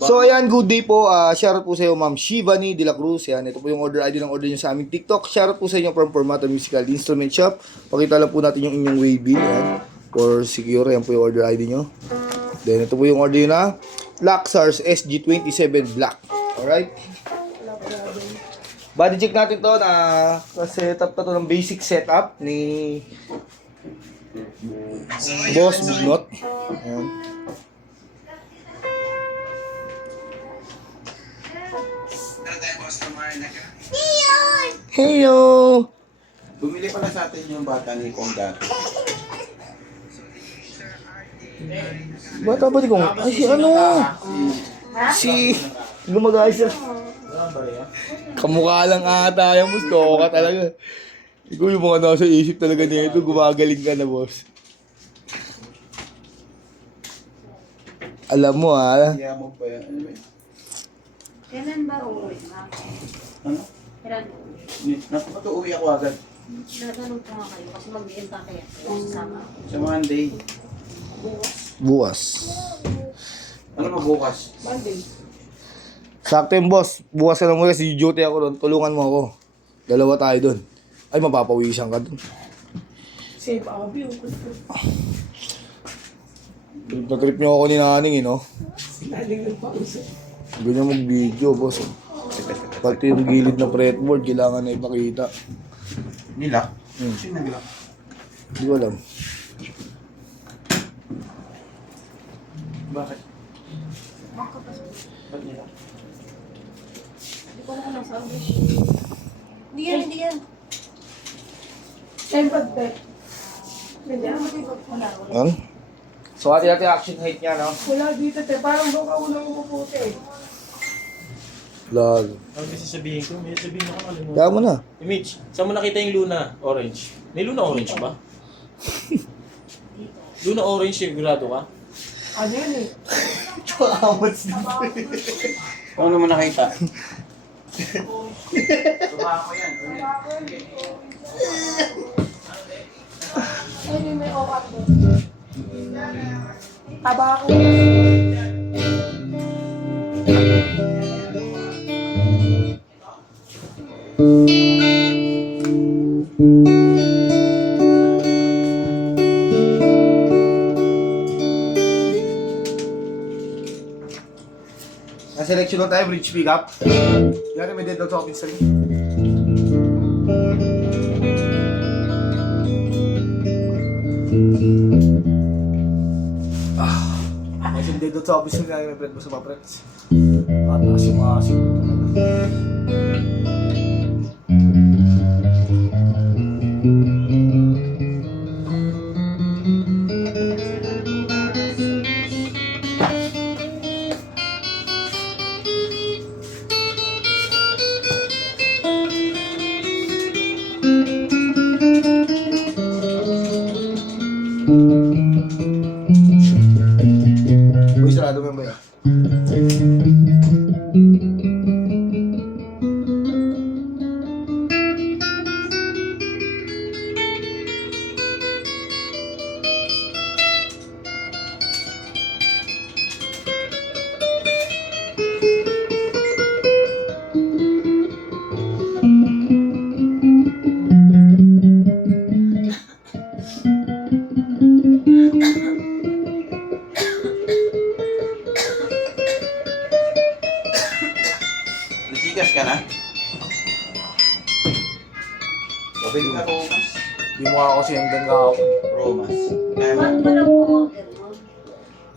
So ayan, good day po. Shoutout po sa iyo, Ma'am Shivani De La Cruz. Yan, ito po yung order ID ng order niyo sa aming TikTok. Shoutout po sa inyo from Formato Musical Instrument Shop. Pakita lang po natin yung inyong wavy. Yan. For secure, yan po yung order ID nyo. Then ito po yung order nyo na Laxars SG27 Black. Alright. Body check natin to na setup na to ng basic setup ni Boss Bugnot. Ayan. Hello! Bumili pala sa atin yung bata ni Kong dati. Bata ba di ko? Ay, si ano? Si... Gumagaya siya. Kamukha lang ata yung boss. Ka talaga. Ikaw yung mga nasa isip talaga nito. Gumagaling ka na, boss. Alam mo, ha? Kaya mo pa yan. Ano ba yun? Kailan ba uuwi, ma'am? Ano? Kailan uuwi? Napakatuuwi ako agad. Natanong ko nga kayo kasi mag-iinta kaya kayo sasama ako. Sa Monday. Bukas. Ano mabukas? Monday. Sakto yung boss. Bukas ka lang muna kasi duty ako doon. Tulungan mo ako. Dalawa tayo doon. Ay, mapapawisan ka doon. Save abi. Trip na trip niyo ako ni Naning, no? Naling nagpausap. Ganyan mag-video, boss. Pati yung gilid ng fretboard, kailangan na ipakita. Nilak? Hmm. Sino naglak? Hindi ko alam. Bakit? Ba't nilak? Hindi ko alam sa abi. Hindi yan, hindi yan. Siyempre, hindi yan. Wala. Ano? So, hati-hati action height niya, no? Wala dito, te. Parang doon ka unang umuputi. Lag. Ang may sasabihin ko, may sasabihin ako kalimutan. Kaya mo na. Mitch, saan mo nakita yung Luna Orange? May Luna Orange ba? Luna Orange, sigurado ka? Ano yun eh? Ano mo nakita? Ano yung may okat doon? Tabako. Na-selection lang tayo, bridge pick up. Yan, may dead dog sa office rin. May dead dog sa office rin na may friend mo sa mga friends. Mataas yung mga asin ko talaga. Uy, sarado mo yung ba? Nagigas ka na? Okay, Hindi ka Romas. di mo ako kasi hanggang kahapon. Romas. Kaya mo? Ba't ba lang po order mo?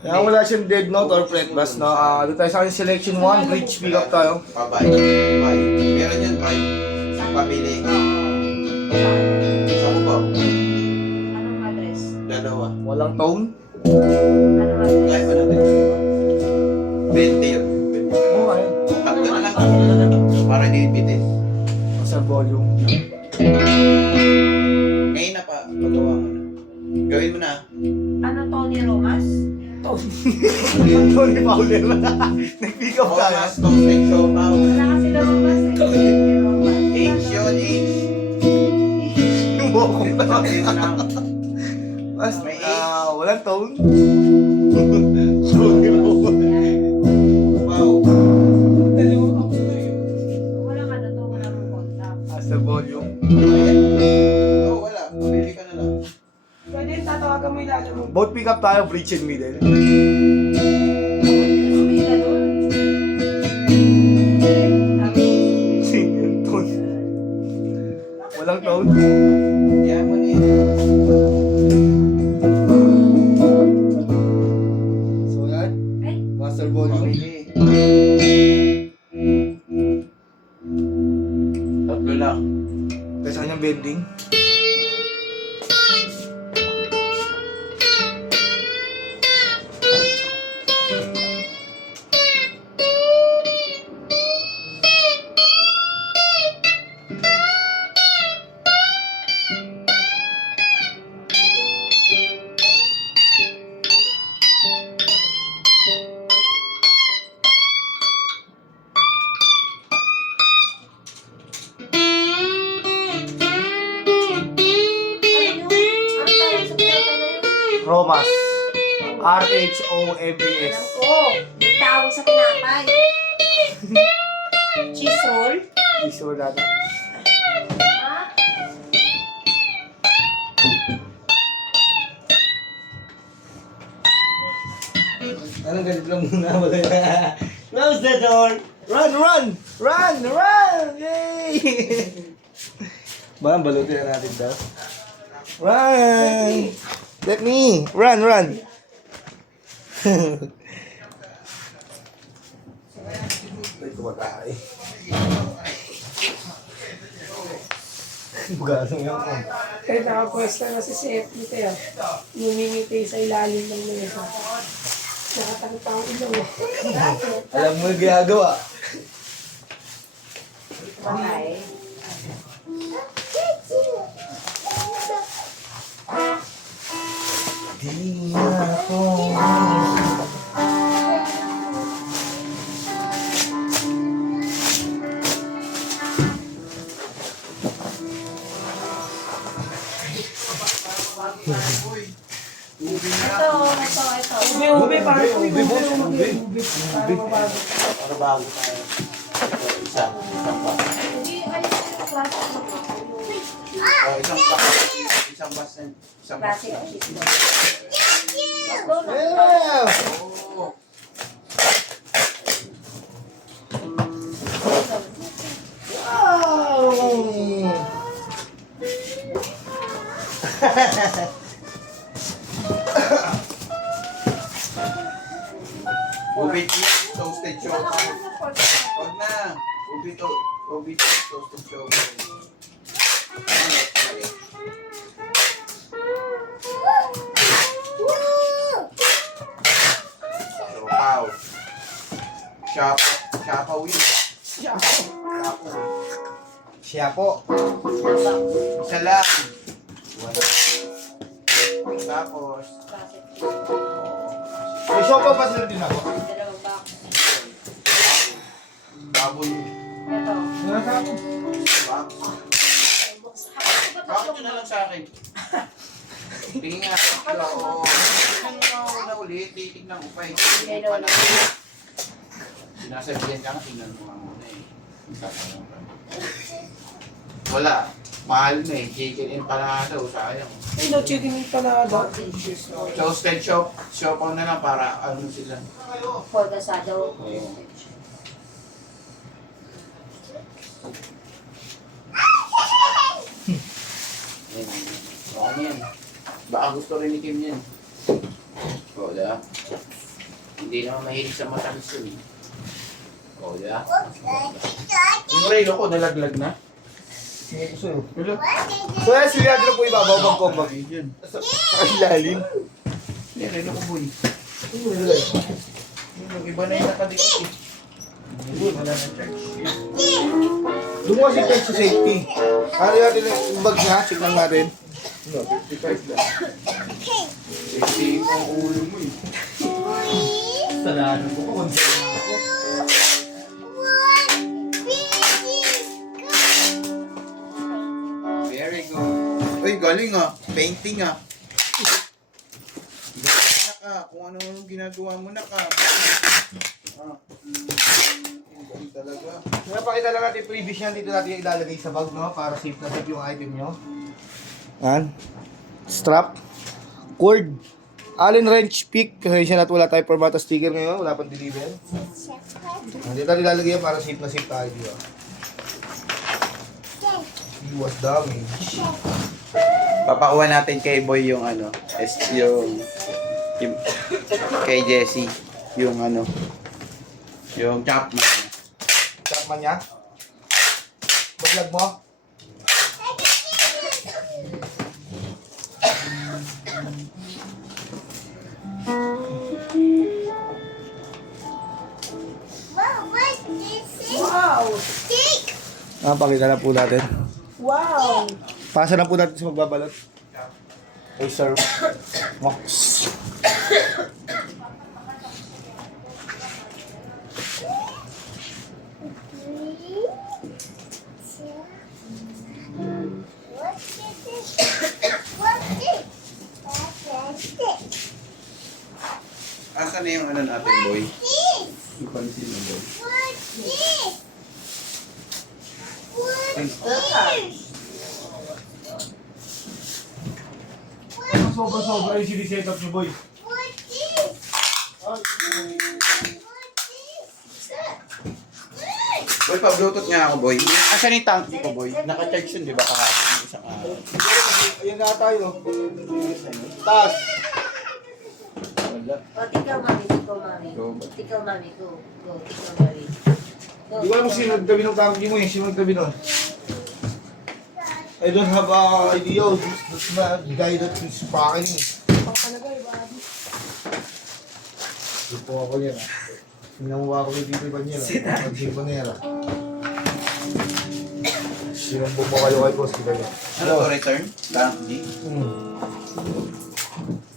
Kaya wala siyang dead note or fret bass, no? Doon tayo sa akin selection 1, bridge pick up tayo. Pabay. Pabay. Meron yan, pabay. Pabili. Sa ubaw. Anong address? Dalawa. Walang tone. Anong address? Kaya mo natin. 20 yun. Oo, ayun. Tatlo na lang. Para hindi bitin. Sa volume. Ngayon na pa. Pagawa mo na. Gawin mo na. Ano, Tony Romas? Tony Fowler. Nag-pick up tayo. Romas, toast and show out. Wala kasi na Romas eh. Tony Romas. H yun, H. Yung bokong na. Sabi mo na. Mas, May walang tone. Tony Fowler. Wow. Both pick up tayo, bridge and middle. Sumila doon. Tapos, Yung tone. Walang tone. Yaman eh. So yan, ay, master volume. Pamili. Tatlo lang. Kasi kanyang bending. ano tayo sa pinapay na yun? Romas. R-H-O-M-A-S. Alam ko, yung tawag sa pinapay. Cheese roll. Isure natin. Ha? Anong ganit lang muna? Wala na. Close the door! Run, run! Run! Run! Yay! Ba, balutin na natin daw. Run! Let me! Run, run! Ay, kumatay. Bugasong yan ko. Kaya nakapwesto na si Seth dito yan. Lumingiti sa ilalim ng mesa. Nakatakot ako ilaw. Alam mo yung ginagawa. Patay. Di na ako. Ito. Ube, parang ube. Parang mabago. Para bago tayo. Isa. Isang pa. Hindi, alis ko yung klase. Oh, isang pa. Isang bus na. Isang bus Klase na. ng cheese roll. Let's go na. Yeah! Oo. Wow! Ubi cheese, toasted chocolate. Huwag na. Ubi cheese, toasted chocolate. Siopaw. Siopaw yun. Siopaw. Siya po. Isa lang. Wala. Tapos, Klase. May show pa sila din ako. Dalawang box. baboy. Ito. Box. Box. Bakit yun na lang sa akin? Tingin nga. Oo. Tingnan mo na ulit. Titignan ko pa eh. Tingnan ko pa na. Sinasabihan ka nga. Tingnan mo nga muna eh. Wala. Mahal na eh. Chicken in panado. Sayang. Ay, no chicken yung panada. Toasted siopaw na lang para ano sila. For gasado. Yan. Okay yan. Baka gusto rin ni Kim yan. O, diba? Hindi naman mahilig sa matamis yun. O, diba? Yung relo ko, nalaglag na. Sige ko sa'yo. Wala. So yan, sila po ibabaw bang kombag. Yun. Sa ilalim. Yan, relo ko boy. Ano yung nilagay? Yung iba na yung nakadikit eh. Wala na charge. Doon mo kasi check sa safety. Ano natin yung bag niya? Check lang natin. No, 55 lang. Sexy yung ulo mo eh. Salado ko. Very good. Uy, galing ah. Painting ah. Galing na ka. Kung ano yung ginagawa mo na ka. Ah. Galing talaga. Napakita lang natin previous yan. Dito natin ilalagay sa bag, no? Para safe na safe yung item nyo. Yan. Strap. Cord. Allen Wrench Peak. Kasi siya wala tayo formata sticker ngayon. Wala pang deliver. Hindi tayo nilalagay yan para safe na safe tayo. Diba? Iwas damage. Papakuha natin kay Boy yung ano, yung kay Jesse, yung ano, yung Chapman. Chapman niya. Pag-vlog mo. Wow! Pakita na po natin. Wow! Pasa na po natin sa magbabalot. Okay, sir. Mox. Asan na yung ano natin, Boy? Yung pansin mo, Boy. Sobra-sobra yung siniset up niyo, boy. Boy, pa-bluetooth nga ako, Boy. Asan yung tank ko, Boy? Naka-charge yun, di ba? Kahapon isang araw. Ayan na tayo. Taas. Wala. O, tikaw, mami. Tikaw, mami. Go. Tikaw, mami. Go. Go. Tikaw, mami. Go, Hindi ko alam kung tikaw, sino mami. nagtabi ng family mo eh. Sino nagtabi nun? I don't have an idea. That's the guy that is packing me. Pakalagay, babi. Hindi po ako yan ah. Hinamuha ko yung dito ba niya ah. Pag-sing ko niya ah. Sinumbo mo kayo kay boss, di ba niya? Ano to, return? Tank D? Hmm.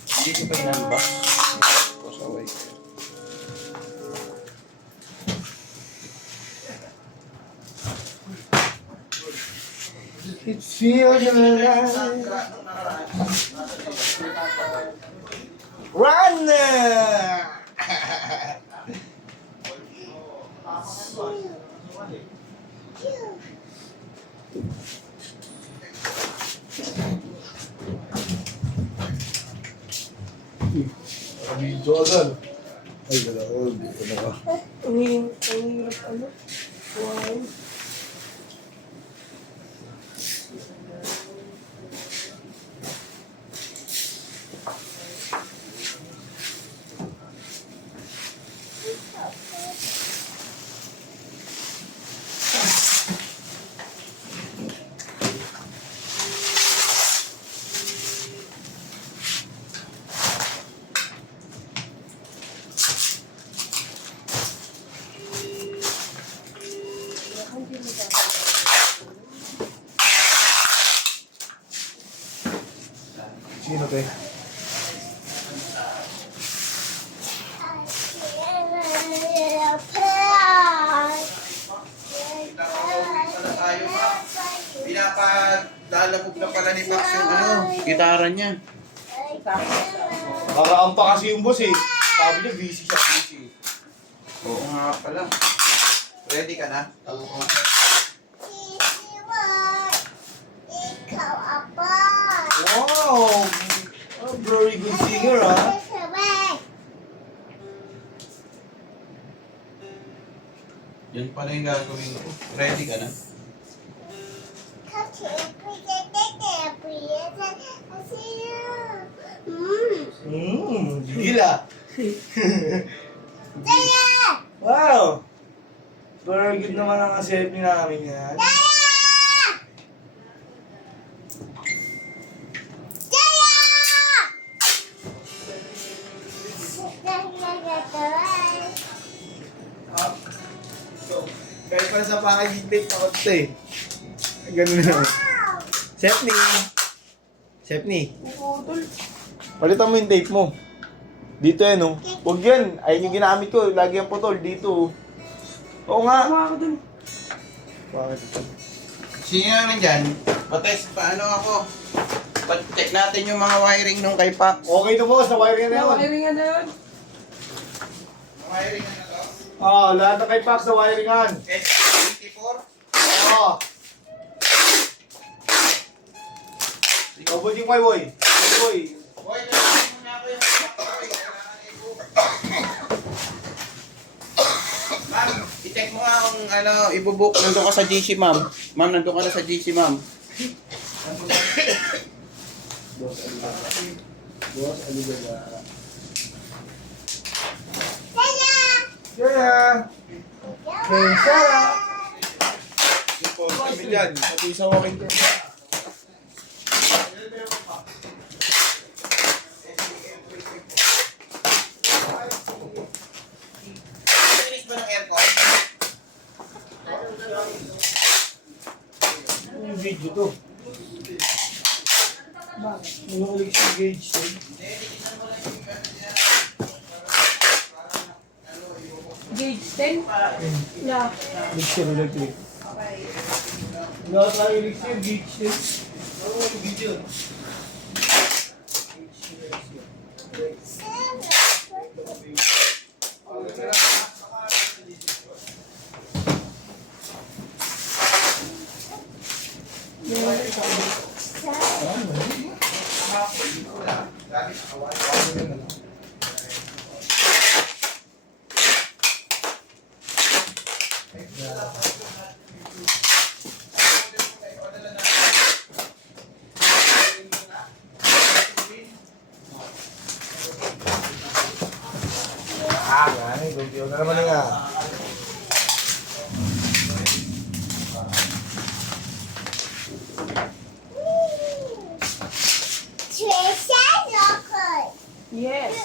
Hindi ko pa inunbox. Post away. It feels alive. Run! Video agad. Ay, dalawa. Dalawa. Ang hirap ano? Wow. Sino te? Pinapadalabog na pala ni Max yung ano, gitara niya. Paraan pa kasi yung boss eh. Sabi niya busy siya, busy. Oo nga pala. Ready ka na? Wow! Oh, very good singer ah. Yan pala yung gagawin ko. Ready ka na? Gila. Wow! Very good naman ang assembly namin yan. Kahit pa sa packaging tape ako ito eh. Ganun na. Stephanie! Stephanie! Putol. Palitan mo yung tape mo. Dito yan oh. Huwag yan. Ayun yung ginamit ko. Lagi yung putol. Dito. Oo nga. Tama ako dun. Bakit ito? Sino na nandyan? Patest, paano ako? Pa-check natin yung mga wiring nung kay Pax. Okay to boss. Na-wire na yun. Nakiringan na yun. Wiring na to? Lahat na kay Pax na wiringan. S24? Oo. Abot yung my boy. My boy. Boy, nalaman mo na ako yung I-check mo nga kung ano, ibubook. Nandun ka sa GC, ma'am. Ma'am, nandun ka na sa GC, ma'am. Boss, Alibaba. Sarah! Hey, Sarah! Kami dyan. Pati sa walking tour. Finish ba ng aircon? Yung video to. Ano ulit sa gauge to? Gauge 10? Yeah. Mixer electric. Lahat na elixir, gauge to. Oo, yung video. Ay, video na naman nga. Yes.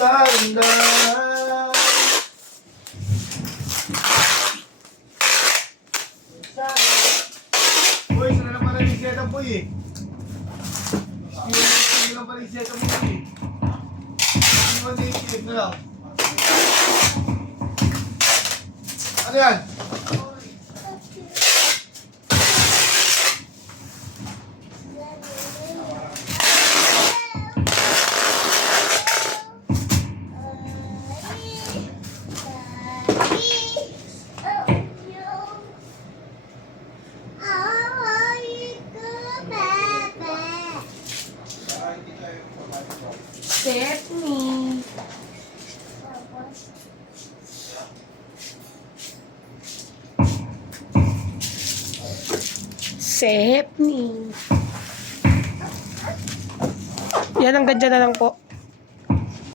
Tanda. Boy, sana naman ang iseta po eh. Hindi lang pala iseta mo eh. Hindi mo na-isip na lang. Ano yan? Stephanie. Stephanie. Yan, ang ganda na lang po.